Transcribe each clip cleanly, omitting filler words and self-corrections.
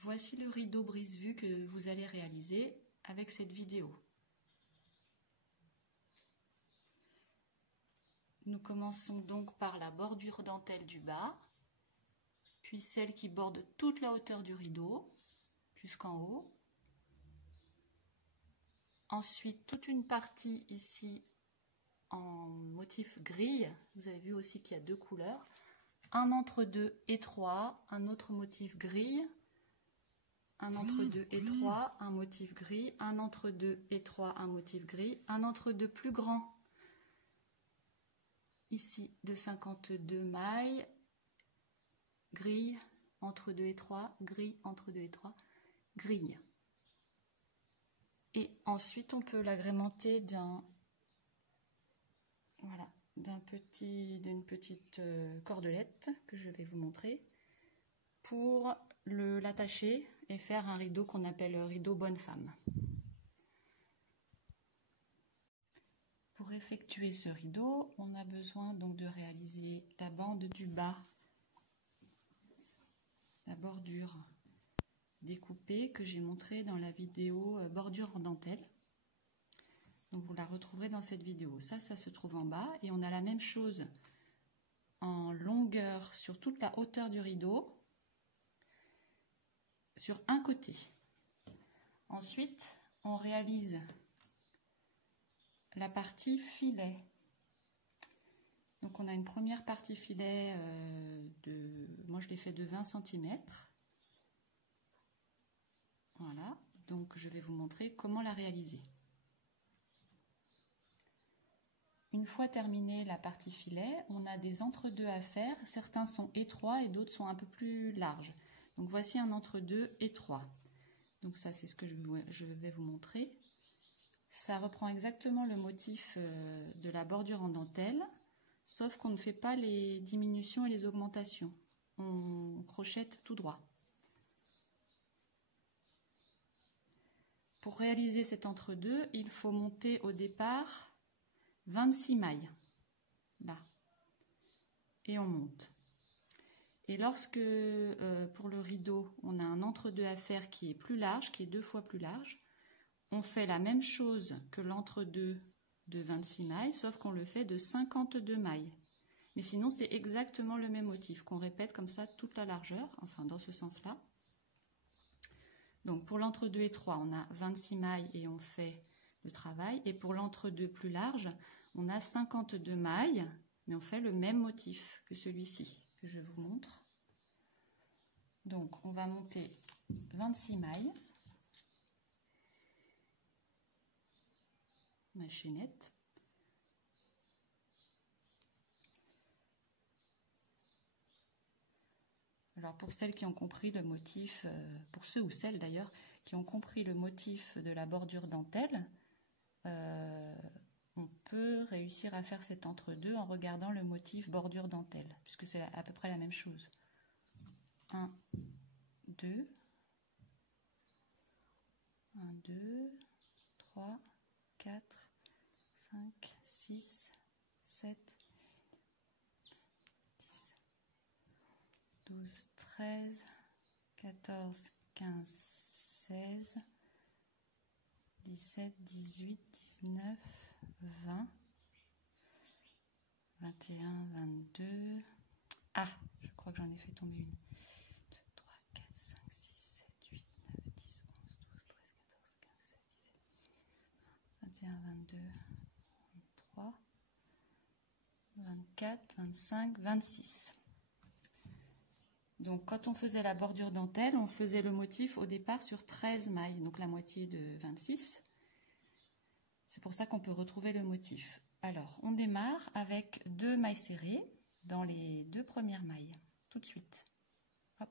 Voici le rideau brise-vue que vous allez réaliser avec cette vidéo. Nous commençons donc par la bordure dentelle du bas, puis celle qui borde toute la hauteur du rideau jusqu'en haut. Ensuite, toute une partie ici en motif grille. Vous avez vu aussi qu'il y a deux couleurs. Un entre-deux étroit, un autre motif grille. Un entre-deux étroit, un motif gris. Un entre-deux étroit, un motif gris. Un entre-deux plus grand. Ici, de 52 mailles. Grille, entre-deux étroit, gris, entre-deux étroit, grille. Et ensuite, on peut l'agrémenter d'une petite cordelette que je vais vous montrer pour l'attacher et faire un rideau qu'on appelle le rideau bonne femme. Pour effectuer ce rideau, on a besoin donc de réaliser la bande du bas, la bordure découpée que j'ai montrée dans la vidéo bordure en dentelle. Donc vous la retrouverez dans cette vidéo. Ça se trouve en bas et on a la même chose en longueur sur toute la hauteur du rideau sur un côté. Ensuite, on réalise la partie filet. Donc on a une première partie filet moi je l'ai fait de 20 cm. Voilà, donc je vais vous montrer comment la réaliser. Une fois terminée la partie filet, on a des entre-deux à faire. Certains sont étroits et d'autres sont un peu plus larges. Donc voici un entre-deux étroit. Donc ça c'est ce que je vais vous montrer. Ça reprend exactement le motif de la bordure en dentelle, sauf qu'on ne fait pas les diminutions et les augmentations. On crochette tout droit. Pour réaliser cet entre-deux, il faut monter au départ 26 mailles, là, et on monte. Et lorsque, pour le rideau, on a un entre-deux à faire qui est plus large, qui est 2 fois plus large, on fait la même chose que l'entre-deux de 26 mailles, sauf qu'on le fait de 52 mailles. Mais sinon, c'est exactement le même motif, qu'on répète comme ça toute la largeur, enfin dans ce sens-là. Donc pour l'entre-deux étroit, on a 26 mailles et on fait le travail. Et pour l'entre-deux plus large, on a 52 mailles, mais on fait le même motif que celui-ci, que je vous montre. Donc on va monter 26 mailles, ma chaînette. Alors pour celles qui ont compris le motif, pour ceux ou celles d'ailleurs, qui ont compris le motif de la bordure dentelle, on peut réussir à faire cet entre-deux en regardant le motif bordure dentelle, puisque c'est à peu près la même chose. 1, 2, 1, 2, 3, 4, 5, 6, 7, 12, 13, 14, 15, 16, 17, 18, 19, 20, 21, 22. Ah, je crois que j'en ai fait tomber une. 2, 3, 4, 5, 6, 7, 8, 9, 10, 11, 12, 13, 14, 15, 16, 17, 21, 22, 23, 24, 25, 26. Donc quand on faisait la bordure dentelle, on faisait le motif au départ sur 13 mailles, donc la moitié de 26. C'est pour ça qu'on peut retrouver le motif. Alors, on démarre avec 2 mailles serrées dans les 2 premières mailles, tout de suite. Hop.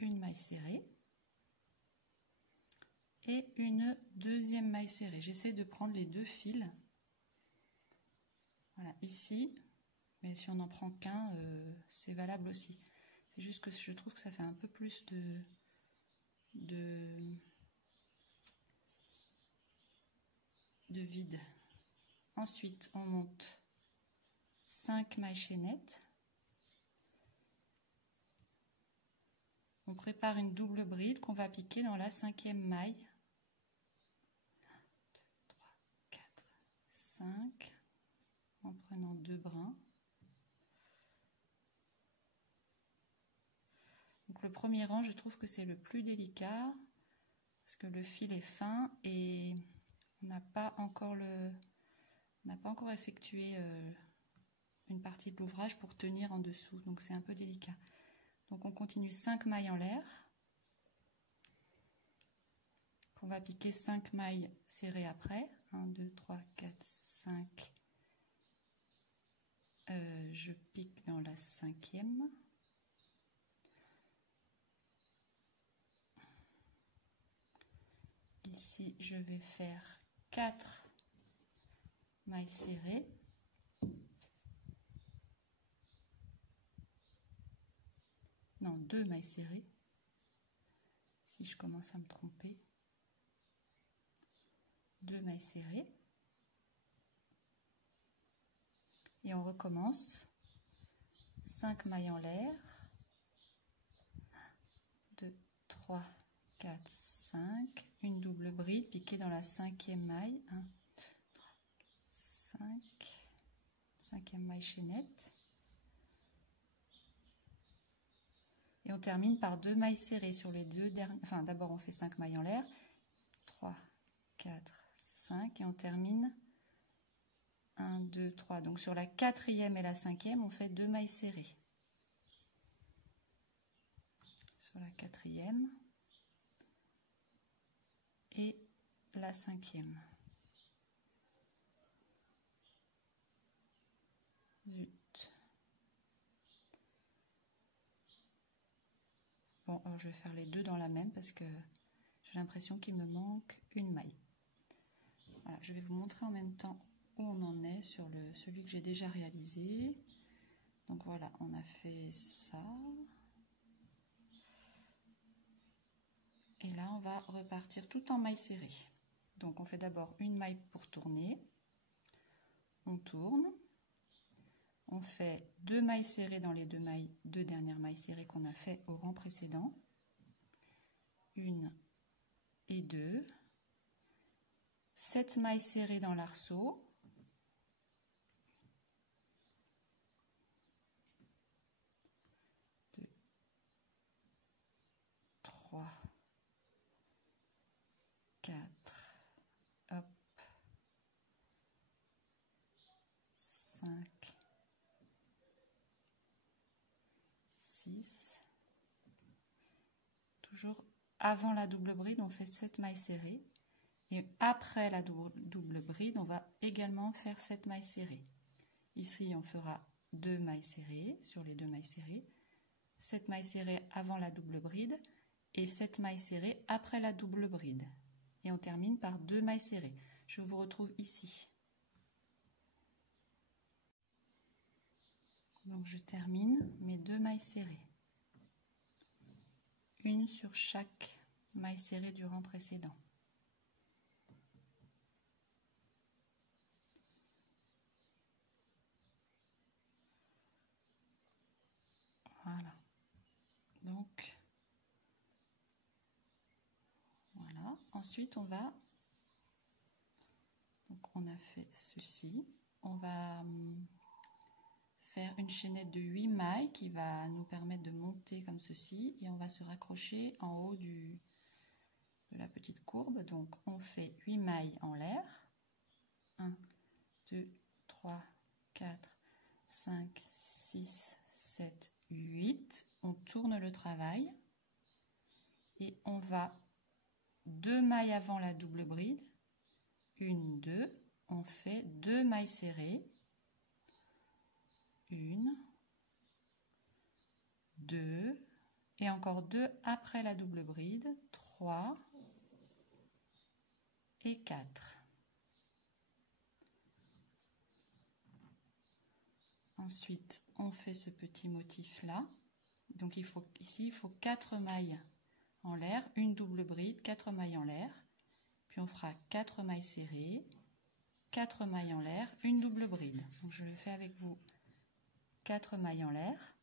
Une maille serrée et une deuxième maille serrée. J'essaie de prendre les 2 fils. Voilà, ici. Mais si on n'en prend qu'un, c'est valable aussi. C'est juste que je trouve que ça fait un peu plus de vide. Ensuite, on monte 5 mailles chaînettes. On prépare une double bride qu'on va piquer dans la 5e maille. 1, 2, 3, 4, 5, en prenant 2 brins. Donc le premier rang, je trouve que c'est le plus délicat parce que le fil est fin et on n'a pas encore effectué une partie de l'ouvrage pour tenir en dessous, donc c'est un peu délicat. Donc on continue 5 mailles en l'air. On va piquer 5 mailles serrées après. 1, 2, 3, 4, 5. Je pique dans la 5e. Ici, je vais faire 4 mailles serrées. Non, 2 mailles serrées. Si je commence à me tromper. 2 mailles serrées. Et on recommence. 5 mailles en l'air. 2, 3, 4, 5. Une double bride piquée dans la 5e maille. 1, 2, 3, 5. 5e maille chaînette. Et on termine par 2 mailles serrées sur les deux dernières. Enfin, d'abord, on fait 5 mailles en l'air. 3, 4, 5. Et on termine 1, 2, 3. Donc, sur la 4e et la 5e, on fait 2 mailles serrées. Sur la 4e et la 5e. Zut. Bon, alors je vais faire les deux dans la même parce que j'ai l'impression qu'il me manque une maille. Voilà, je vais vous montrer en même temps où on en est sur celui que j'ai déjà réalisé. Donc voilà, on a fait ça. Et là, on va repartir tout en maille serrée. Donc on fait d'abord une maille pour tourner. On tourne. On fait 2 mailles serrées dans les deux dernières mailles serrées qu'on a fait au rang précédent. 1 et 2. 7 mailles serrées dans l'arceau. 2, 3, 4, hop, 5, 6, toujours avant la double bride, on fait 7 mailles serrées. Et après la double bride, on va également faire 7 mailles serrées. Ici, on fera 2 mailles serrées sur les 2 mailles serrées, 7 mailles serrées avant la double bride et 7 mailles serrées après la double bride. Et on termine par 2 mailles serrées. Je vous retrouve ici. Donc je termine mes 2 mailles serrées. Une sur chaque maille serrée du rang précédent. Voilà. Donc voilà. Ensuite on va, donc on a fait ceci. On va faire une chaînette de 8 mailles qui va nous permettre de monter comme ceci et on va se raccrocher en haut de la petite courbe. Donc on fait 8 mailles en l'air. 1, 2, 3, 4, 5, 6, 7, 8. On tourne le travail et on va 2 mailles avant la double bride. 1, 2. On fait 2 mailles serrées. 1, 2 et encore 2 après la double bride, 3 et 4. Ensuite, on fait ce petit motif là. Donc ici, il faut 4 mailles en l'air, une double bride, 4 mailles en l'air. Puis on fera 4 mailles serrées, 4 mailles en l'air, une double bride. Donc je le fais avec vous. 4 mailles en l'air,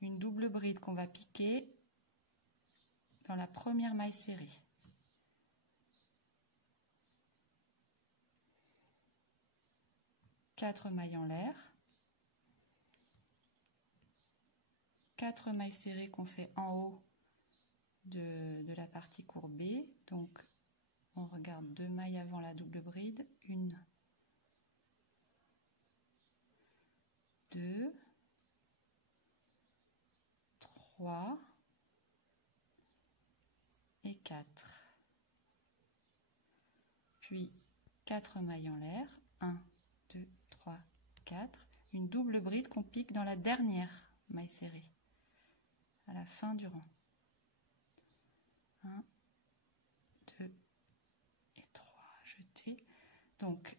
une double bride qu'on va piquer dans la première maille serrée. Quatre mailles en l'air, 4 mailles serrées qu'on fait en haut de la partie courbée. Donc on regarde 2 mailles avant la double bride, 1, 2, 3 et 4. Puis 4 mailles en l'air, 1, 2, 3, 4. Une double bride qu'on pique dans la dernière maille serrée, à la fin du rang. 1, 2 et 3, jeter. Donc,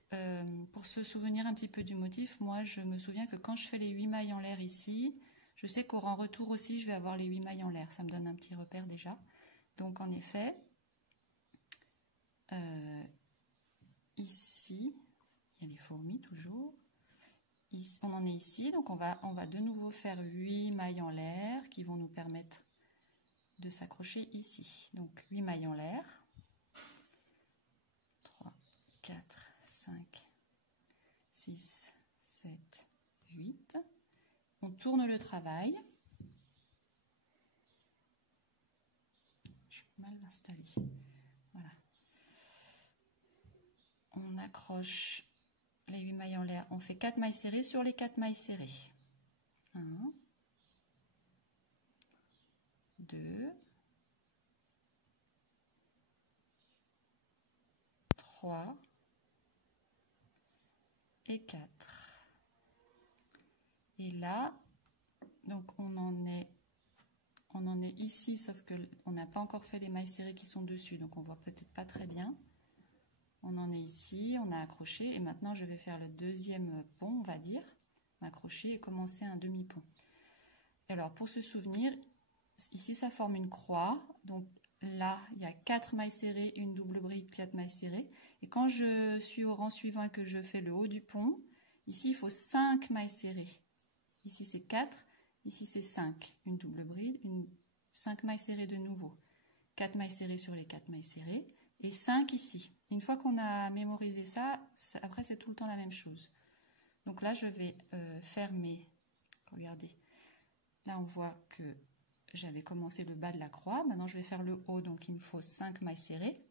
pour se souvenir un petit peu du motif, moi je me souviens que quand je fais les 8 mailles en l'air ici, je sais qu'au rang retour aussi, je vais avoir les 8 mailles en l'air. Ça me donne un petit repère déjà. Donc, en effet, ici, il y a les fourmis toujours. Ici, on en est ici, donc on va de nouveau faire 8 mailles en l'air qui vont nous permettre de s'accrocher ici. Donc 8 mailles en l'air. 3, 4, 5, 6, 7, 8. On tourne le travail. Je suis mal installée. Voilà. On accroche les 8 mailles en l'air. On fait 4 mailles serrées sur les 4 mailles serrées. 1, 2, 3 et 4. Et là, donc on en est ici, sauf que on n'a pas encore fait les mailles serrées qui sont dessus, donc on voit peut-être pas très bien. On en est ici, on a accroché, et maintenant je vais faire le deuxième pont, on va dire, m'accrocher et commencer un demi-pont. Alors pour se souvenir, ici ça forme une croix, donc là il y a 4 mailles serrées, une double bride, 4 mailles serrées, et quand je suis au rang suivant et que je fais le haut du pont, ici il faut 5 mailles serrées. Ici c'est 4, ici c'est 5, une double bride, 5 mailles serrées de nouveau, 4 mailles serrées sur les 4 mailles serrées, et 5 ici. Une fois qu'on a mémorisé ça, après c'est tout le temps la même chose. Donc là je vais fermer, regardez, là on voit que j'avais commencé le bas de la croix, maintenant je vais faire le haut, donc il me faut 5 mailles serrées,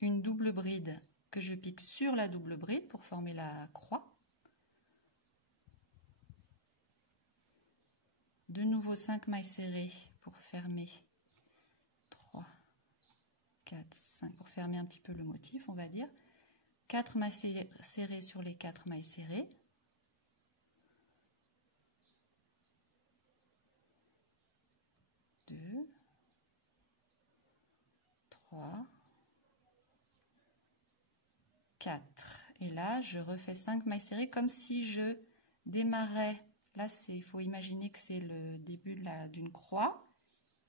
une double bride que je pique sur la double bride pour former la croix, de nouveau 5 mailles serrées pour fermer 3, 4, 5, pour fermer un petit peu le motif, on va dire. 4 mailles serrées sur les 4 mailles serrées. Deux, 3, 4. Et là, je refais 5 mailles serrées comme si je démarrais. Là, il faut imaginer que c'est le début d'une croix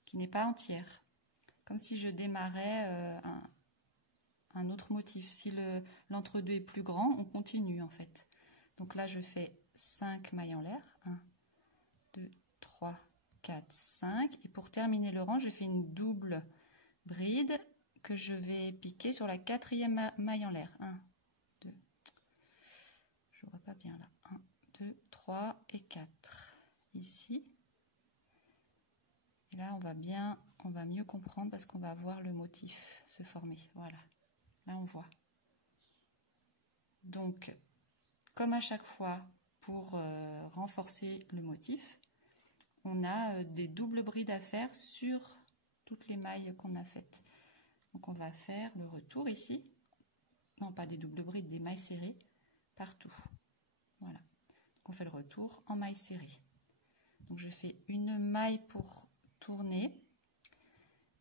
qui n'est pas entière. Comme si je démarrais un autre motif. Si l'entre-deux est plus grand, on continue en fait. Donc là, je fais 5 mailles en l'air. 1, 2, 3, 4, 5. Et pour terminer le rang, je fais une double bride que je vais piquer sur la 4e maille en l'air. 1, 2, je ne vois pas bien là. 1, 2, 3 et 4. Ici. Et là, on va mieux comprendre parce qu'on va voir le motif se former. Voilà. Là, on voit. Donc, comme à chaque fois, pour renforcer le motif, on a des doubles brides à faire sur toutes les mailles qu'on a faites. Donc, on va faire le retour ici. Non, pas des doubles brides, des mailles serrées partout. Voilà. Donc, on fait le retour en mailles serrées. Donc, je fais une maille pour tourner.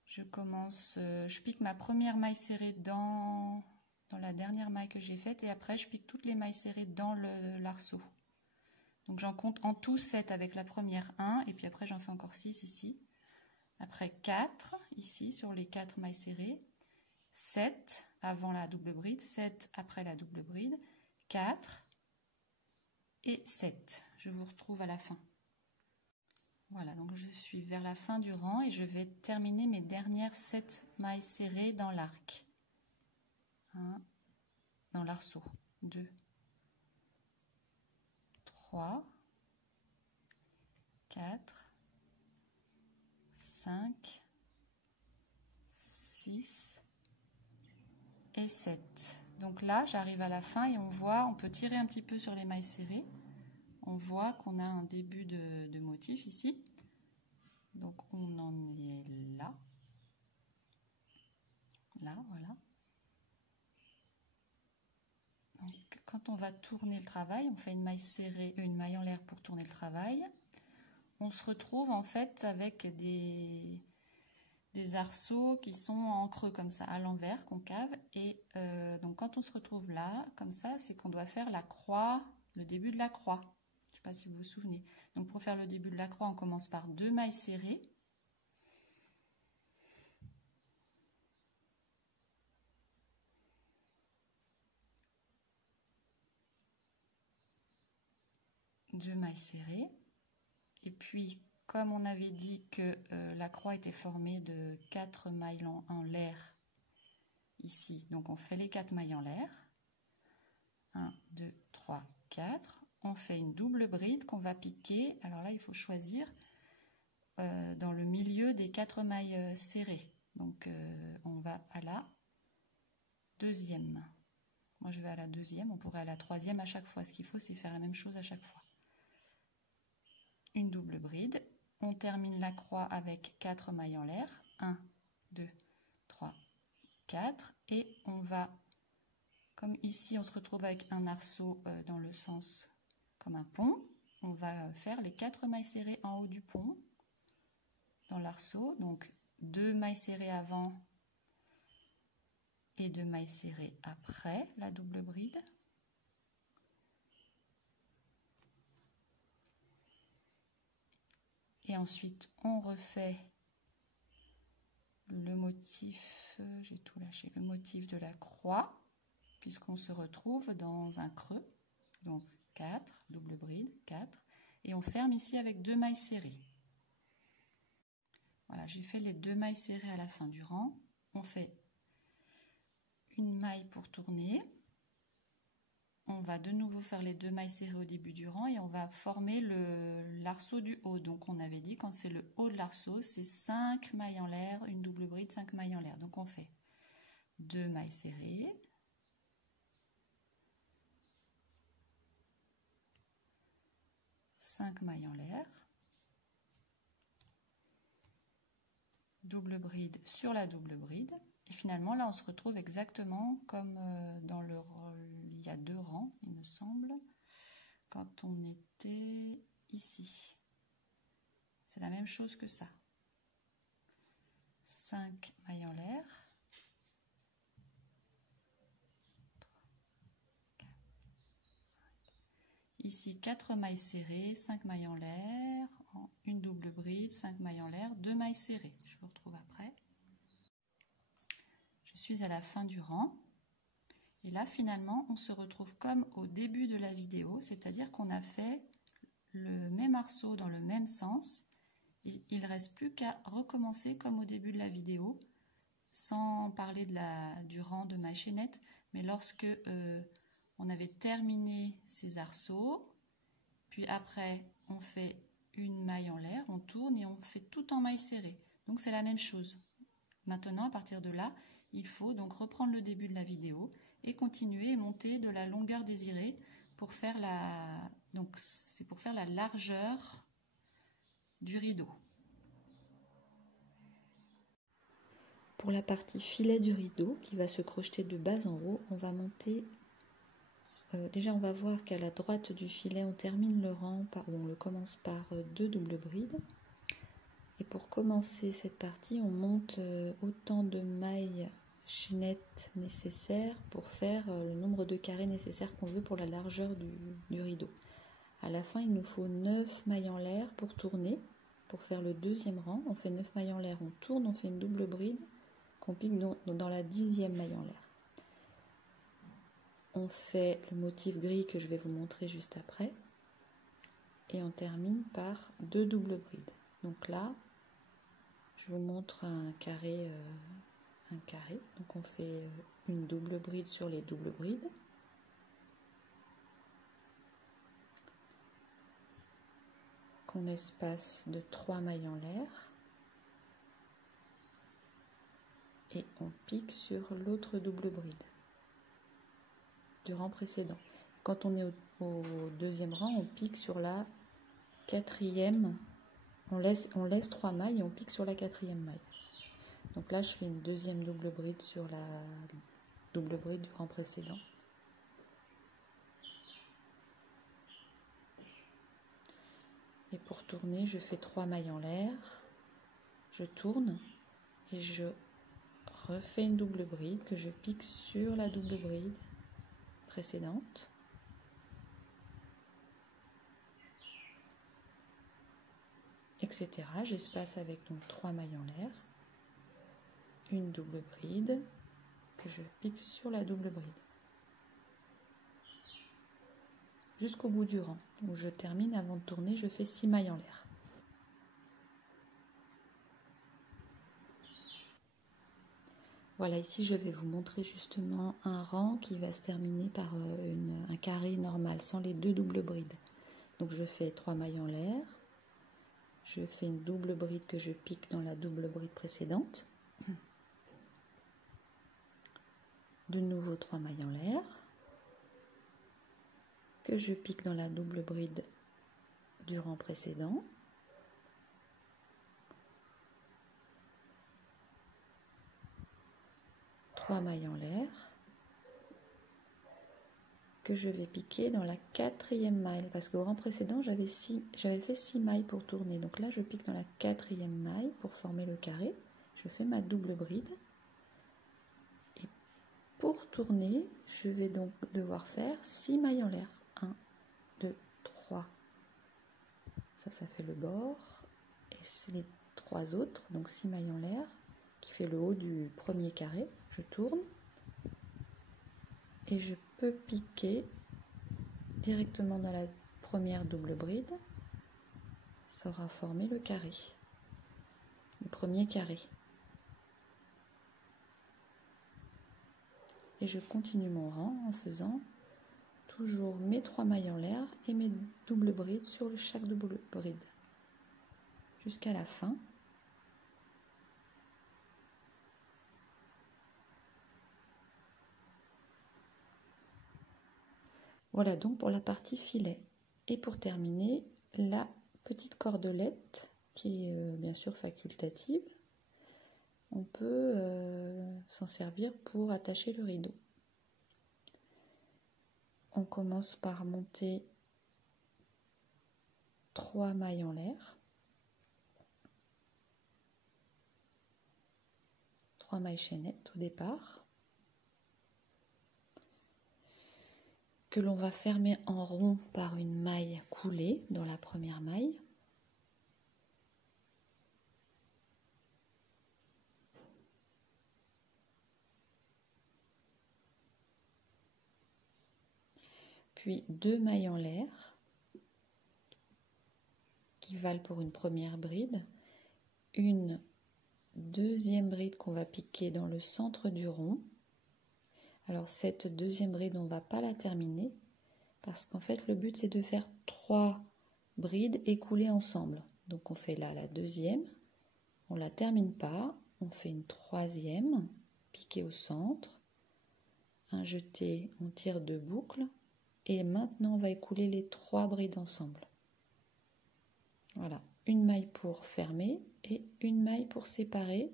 Je commence, je pique ma première maille serrée dans la dernière maille que j'ai faite et après je pique toutes les mailles serrées dans l'arceau. Donc j'en compte en tout 7 avec la première 1 et puis après j'en fais encore 6 ici. Après 4 ici sur les 4 mailles serrées, 7 avant la double bride, 7 après la double bride, 4 et 7. Je vous retrouve à la fin. Voilà, donc je suis vers la fin du rang et je vais terminer mes dernières 7 mailles serrées dans l'arc. Dans l'arceau. 2, 3, 4, 5, 6 et 7. Donc là, j'arrive à la fin et on peut tirer un petit peu sur les mailles serrées. On voit qu'on a un début de motif ici. Donc on en est là. Là, voilà. Donc quand on va tourner le travail, on fait une maille serrée, une maille en l'air pour tourner le travail. On se retrouve en fait avec des arceaux qui sont en creux comme ça, à l'envers, concave. Et donc quand on se retrouve là, comme ça, c'est qu'on doit faire la croix, le début de la croix. Je ne sais pas si vous vous souvenez. Donc pour faire le début de la croix, on commence par 2 mailles serrées. Deux mailles serrées. Et puis, comme on avait dit que la croix était formée de 4 mailles en l'air ici, donc on fait les 4 mailles en l'air. 1, 2, 3, 4. On fait une double bride qu'on va piquer. Alors là, il faut choisir dans le milieu des 4 mailles serrées. Donc, on va à la deuxième. Moi, je vais à la deuxième. On pourrait à la troisième à chaque fois. Ce qu'il faut, c'est faire la même chose à chaque fois. Une double bride. On termine la croix avec 4 mailles en l'air. 1, 2, 3, 4. Et on va, comme ici, on se retrouve avec un arceau dans le sens comme un pont. On va faire les 4 mailles serrées en haut du pont, dans l'arceau. Donc, 2 mailles serrées avant et 2 mailles serrées après la double bride. Et ensuite, on refait le motif, j'ai tout lâché, le motif de la croix, puisqu'on se retrouve dans un creux. Donc 4, double bride, 4. Et on ferme ici avec 2 mailles serrées. Voilà, j'ai fait les 2 mailles serrées à la fin du rang. On fait une maille pour tourner. On va de nouveau faire les 2 mailles serrées au début du rang et on va former l'arceau du haut. Donc on avait dit quand c'est le haut de l'arceau, c'est 5 mailles en l'air, une double bride, 5 mailles en l'air. Donc on fait 2 mailles serrées. Cinq mailles en l'air. Double bride sur la double bride. Et finalement, là, on se retrouve exactement comme dans il y a 2 rangs, il me semble, quand on était ici. C'est la même chose que ça. 5 mailles en l'air. 3, 4, 5. Ici, 4 mailles serrées, 5 mailles en l'air, une double bride, 5 mailles en l'air, 2 mailles serrées. Je vous retrouve après. Je suis à la fin du rang. Et là, finalement, on se retrouve comme au début de la vidéo, c'est-à-dire qu'on a fait le même arceau dans le même sens. Et il ne reste plus qu'à recommencer comme au début de la vidéo, sans parler du rang de ma chaînette, mais lorsque on avait terminé ces arceaux, puis après, on fait une maille en l'air, on tourne et on fait tout en maille serrée. Donc, c'est la même chose. Maintenant, à partir de là, il faut donc reprendre le début de la vidéo et continuer et monter de la longueur désirée pour faire c'est pour faire la largeur du rideau. Pour la partie filet du rideau qui va se crocheter de bas en haut, on va monter. Déjà, on va voir qu'à la droite du filet, on termine le rang on le commence par 2 doubles brides. Et pour commencer cette partie, on monte autant de mailles chaînettes nécessaires pour faire le nombre de carrés nécessaires qu'on veut pour la largeur du rideau. À la fin, il nous faut 9 mailles en l'air pour tourner, pour faire le deuxième rang. On fait 9 mailles en l'air, on tourne, on fait une double bride qu'on pique dans la 10e maille en l'air. On fait le motif gris que je vais vous montrer juste après. et on termine par 2 doubles brides. Donc là, je vous montre un carré. Donc on fait une double bride sur les doubles brides. Qu'on espace de 3 mailles en l'air. Et on pique sur l'autre double bride du rang précédent. Quand on est au deuxième rang, on pique sur la quatrième. On laisse 3 mailles et on pique sur la quatrième maille. Donc là, je fais une deuxième double bride sur la double bride du rang précédent. Et pour tourner, je fais 3 mailles en l'air. Je tourne et je refais une double bride que je pique sur la double bride précédente. Etc. J'espace avec donc 3 mailles en l'air, une double bride que je pique sur la double bride jusqu'au bout du rang où je termine. Avant de tourner, je fais 6 mailles en l'air. Voilà, ici je vais vous montrer justement un rang qui va se terminer par un carré normal sans les 2 doubles brides. Donc je fais 3 mailles en l'air, je fais une double bride que je pique dans la double bride précédente, de nouveau 3 mailles en l'air, que je pique dans la double bride du rang précédent, trois mailles en l'air, que je vais piquer dans la quatrième maille, parce qu'au rang précédent j'avais fait 6 mailles pour tourner, donc là je pique dans la quatrième maille pour former le carré. Je fais ma double bride et pour tourner je vais donc devoir faire 6 mailles en l'air. 1, 2, 3, ça fait le bord, et c'est les 3 autres, donc 6 mailles en l'air qui fait le haut du premier carré. Je tourne et je peux piquer directement dans la première double bride. Ça aura formé le carré, le premier carré. Et je continue mon rang en faisant toujours mes 3 mailles en l'air et mes doubles brides sur chaque double bride jusqu'à la fin. Voilà donc pour la partie filet. Et pour terminer, la petite cordelette qui est bien sûr facultative. On peut s'en servir pour attacher le rideau. On commence par monter 3 mailles en l'air, 3 mailles chaînettes au départ, que l'on va fermer en rond par une maille coulée dans la première maille. Puis 2 mailles en l'air qui valent pour une première bride, une deuxième bride qu'on va piquer dans le centre du rond. Alors cette deuxième bride, on ne va pas la terminer parce qu'en fait le but c'est de faire 3 brides écoulées ensemble. Donc on fait là la deuxième, on ne la termine pas, on fait une troisième, piquée au centre, un jeté, on tire 2 boucles et maintenant on va écouler les 3 brides ensemble. Voilà, une maille pour fermer et une maille pour séparer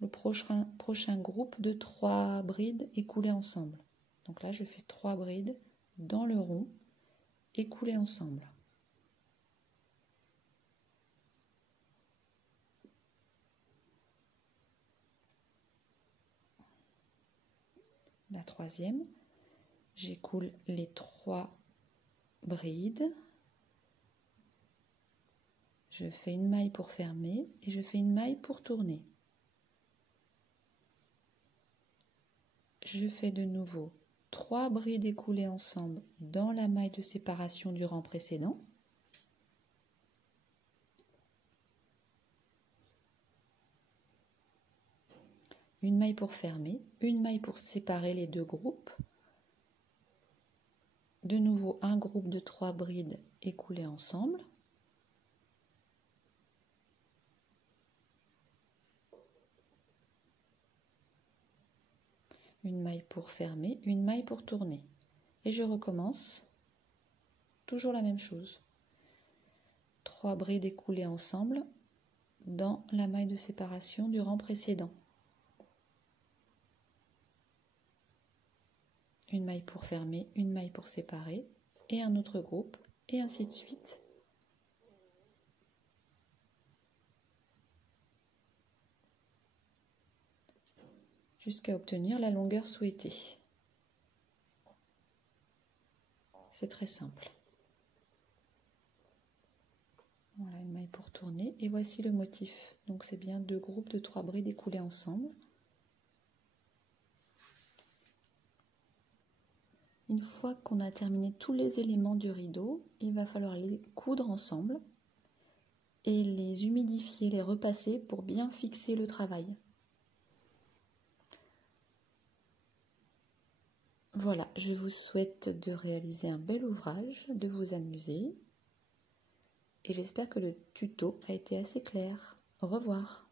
le prochain groupe de 3 brides écoulées ensemble. Donc là je fais 3 brides dans le rond écoulées ensemble. La troisième, j'écoule les 3 brides, je fais une maille pour fermer et je fais une maille pour tourner. Je fais de nouveau 3 brides écoulées ensemble dans la maille de séparation du rang précédent. Une maille pour fermer, une maille pour séparer les deux groupes. De nouveau un groupe de 3 brides écoulées ensemble. Une maille pour fermer, une maille pour tourner. Et je recommence. Toujours la même chose. 3 brides écoulées ensemble dans la maille de séparation du rang précédent. Une maille pour fermer, une maille pour séparer, et un autre groupe, et ainsi de suite. Jusqu'à obtenir la longueur souhaitée. C'est très simple. Voilà, une maille pour tourner, et voici le motif. Donc c'est bien 2 groupes de 3 brides écoulées ensemble. Une fois qu'on a terminé tous les éléments du rideau, il va falloir les coudre ensemble et les humidifier, les repasser pour bien fixer le travail. Voilà, je vous souhaite de réaliser un bel ouvrage, de vous amuser et j'espère que le tuto a été assez clair. Au revoir.